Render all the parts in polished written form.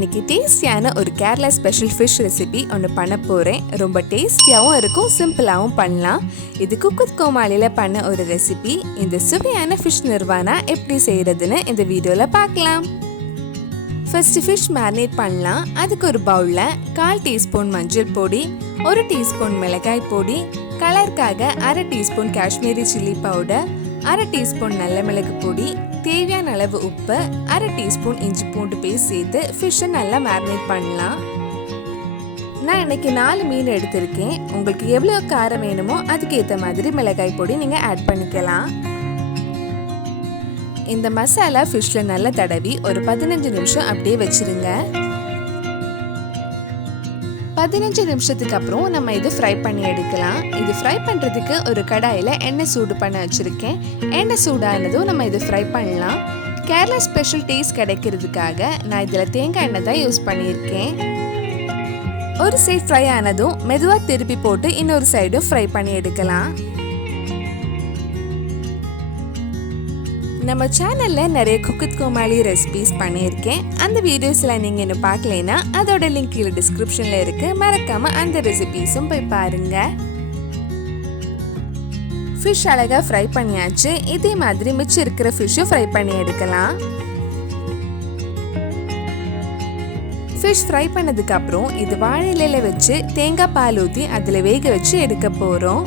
இன்னைக்கு டேஸ்டியான ஒரு கேரளா ஸ்பெஷல் ஃபிஷ் ரெசிபி ஒன்று பண்ண போகிறேன். ரொம்ப டேஸ்டியாகவும் இருக்கும், சிம்பிளாகவும் பண்ணலாம். இது குக் வித் கோமாளியில் பண்ண ஒரு ரெசிபி. இந்த சுவையான ஃபிஷ் நிர்வானா எப்படி செய்கிறதுன்னு இந்த வீடியோவில் பார்க்கலாம். ஃபர்ஸ்ட் ஃபிஷ் மேரினேட் பண்ணலாம். அதுக்கு ஒரு பவுலில் 1/4 டீஸ்பூன் மஞ்சள் பொடி, 1 டீஸ்பூன் மிளகாய் பொடி, கலருக்காக 1/2 teaspoon Kashmiri chilli powder, 1/2 teaspoon நல்ல மிளகு பொடி, தேவையான அளவு உப்பு, 1/2 டீஸ்பூன் இஞ்சி பூண்டு பேஸ்ட் சேர்த்து ஃபிஷ்ஷை நல்லா மேரினேட் பண்ணலாம். நான் இன்னைக்கு 4 மீன் எடுத்திருக்கேன். உங்களுக்கு எவ்வளோ காரம் வேணுமோ அதுக்கேற்ற மாதிரி மிளகாய் பொடி நீங்கள் ஆட் பண்ணிக்கலாம். இந்த மசாலா ஃபிஷ்ஷில் நல்லா தடவி ஒரு 15 நிமிஷம் அப்படியே வச்சிருங்க. 15 நிமிஷத்துக்கு அப்புறம் நம்ம இது ஃப்ரை பண்ணி எடுக்கலாம். இது ஃப்ரை பண்ணுறதுக்கு ஒரு கடாயில் எண்ணெய் சூடு பண்ண வச்சுருக்கேன். எண்ணெய் சூடானதும் நம்ம இது ஃப்ரை பண்ணலாம். கேரளா ஸ்பெஷல் டேஸ்ட் கிடைக்கிறதுக்காக நான் இதில் தேங்காய் எண்ணெய் தான் யூஸ் பண்ணியிருக்கேன். ஒரு சைடு ஃப்ரை ஆனதும் மெதுவாக திருப்பி போட்டு இன்னொரு சைடும் ஃப்ரை பண்ணி எடுக்கலாம். நம்ம சேனலில் நிறைய குக் வித் கோமாளி ரெசிபிஸ் பண்ணியிருக்கேன். அந்த வீடியோஸில் நீங்கள் இன்னும் பார்க்கலைன்னா அதோட லிங்க் கீழே டிஸ்கிரிப்ஷனில் இருக்குது. மறக்காமல் அந்த ரெசிபிஸும் போய் பாருங்கள். ஃபிஷ் அழகாக ஃப்ரை பண்ணியாச்சு. இதே மாதிரி மிச்சம் இருக்கிற ஃபிஷ்ஷும் ஃப்ரை பண்ணி எடுக்கலாம். ஃபிஷ் ஃப்ரை பண்ணதுக்கப்புறம் இது வாழை இலையில வச்சு தேங்காய் பால் ஊற்றி அதில் வேக வச்சு எடுக்க போகிறோம்.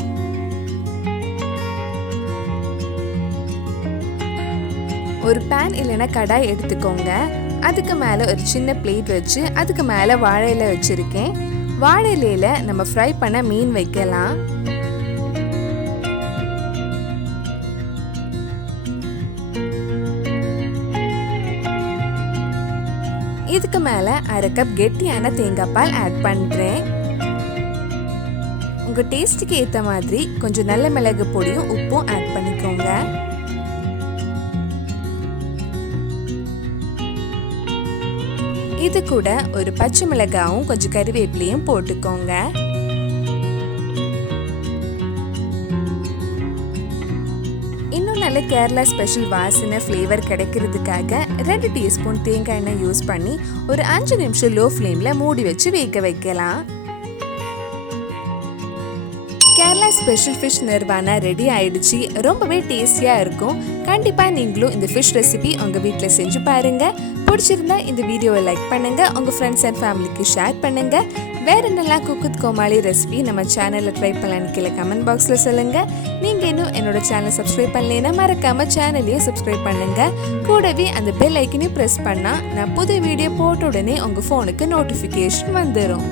ஒரு பேன் இல்லைன்னா கடாய் எடுத்துக்கோங்க. அதுக்கு மேலே ஒரு சின்ன பிளேட் வச்சு அதுக்கு மேலே வாழை இலை வச்சுருக்கேன். வாழை இலையில நம்ம ஃப்ரை பண்ண மீன் வைக்கலாம். இதுக்கு மேலே 1/2 கப் கெட்டியான தேங்காய் பால் ஆட் பண்ணுறேன். உங்கள் டேஸ்ட்டுக்கு ஏற்ற மாதிரி கொஞ்சம் நல்ல மிளகு பொடியும் உப்பும் ஆட் பண்ணிக்கோங்க. இது கூட ஒரு பச்சை மிளகாவும் கொஞ்சம் கறிவேப்பிலையும் போட்டுக்கோங்க. இன்னும் நல்ல கேரளா ஸ்பெஷல் வாசனை ஃப்ளேவர் கிடைக்கிறதுக்காக 2 டீஸ்பூன் தேங்காய் எண்ணெய் யூஸ் பண்ணி ஒரு 5 நிமிஷம் லோ ஃப்ளேமில் மூடி வச்சு வேக வைக்கலாம். கேரளா ஸ்பெஷல் ஃபிஷ் நிர்வானா ரெடி ஆயிடுச்சு. ரொம்பவே டேஸ்டியாக இருக்கும். கண்டிப்பாக நீங்களும் இந்த ஃபிஷ் ரெசிபி உங்கள் வீட்டில் செஞ்சு பாருங்கள். பிடிச்சிருந்தா இந்த வீடியோவை லைக் பண்ணுங்கள், உங்கள் ஃப்ரெண்ட்ஸ் அண்ட் ஃபேமிலிக்கு ஷேர் பண்ணுங்கள். வேறு என்னெல்லாம் குக் வித் கோமாளி ரெசிபி நம்ம சேனலில் ட்ரை பண்ணலான்னு கீழே கமெண்ட் பாக்ஸில் சொல்லுங்கள். நீங்கள் இன்னும் என்னோட சேனலை சப்ஸ்கிரைப் பண்ணலைன்னா மறக்காமல் சேனலையும் சப்ஸ்கிரைப் பண்ணுங்கள். கூடவே அந்த பெல் ஐக்கனையும் ப்ரெஸ் பண்ணால் நான் புது வீடியோ போட்ட உடனே உங்கள் ஃபோனுக்கு நோட்டிஃபிகேஷன் வந்துடும்.